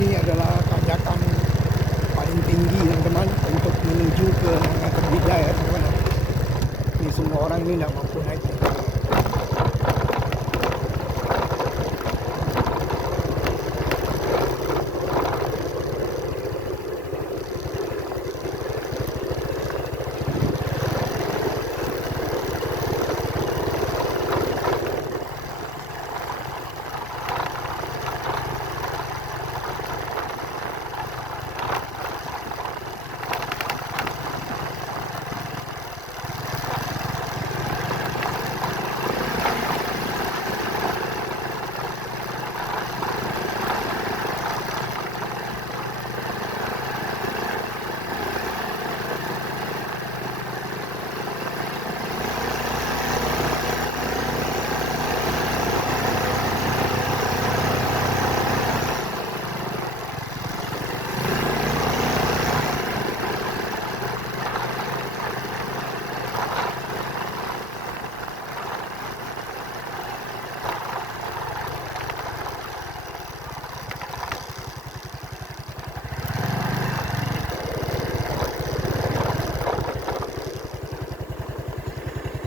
ini adalah tanjakan paling tinggi teman-teman untuk menuju ke Mangga Kertijaya teman-teman. Ini semua orang ini tidak mampu naik.